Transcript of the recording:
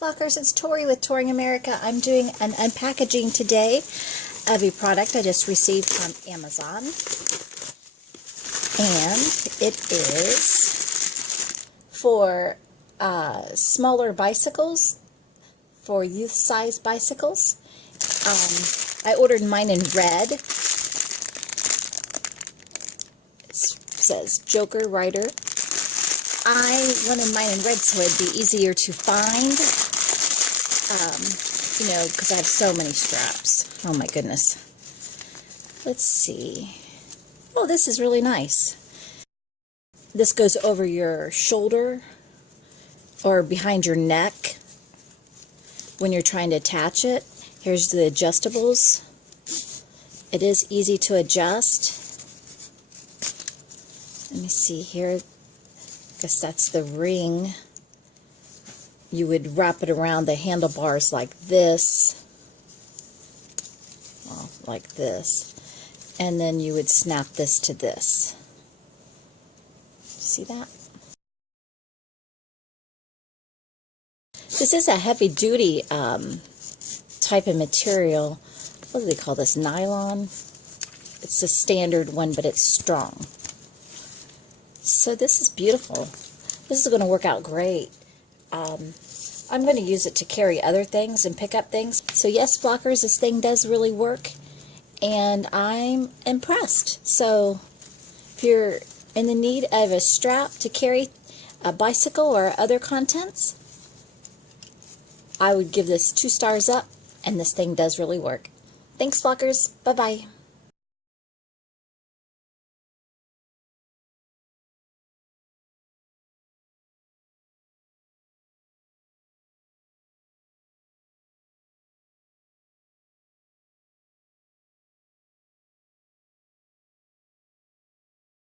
Flockers, it's Tori with Touring America. I'm doing an unpackaging today of a product I just received from Amazon. And it is for smaller bicycles, for youth-size bicycles. I ordered mine in red. It says Joker Rider. I wanted mine in red so it'd be easier to find, you know, because I have so many straps. Oh my goodness. Let's see. Oh, this is really nice. This goes over your shoulder or behind your neck when you're trying to attach it. Here's the adjustables. It is easy to adjust. Let me see here. I guess that's the ring. You would wrap it around the handlebars like this. Well, like this. And then you would snap this to this. See that? This is a heavy-duty type of material. What do they call this? Nylon? It's a standard one, but it's strong. So this is beautiful. This is going to work out great. I'm going to use it to carry other things and pick up things. So yes, Flockers, this thing does really work. And I'm impressed. So if you're in the need of a strap to carry a bicycle or other contents, I would give this 2 stars up, and this thing does really work. Thanks, Flockers. Bye-bye.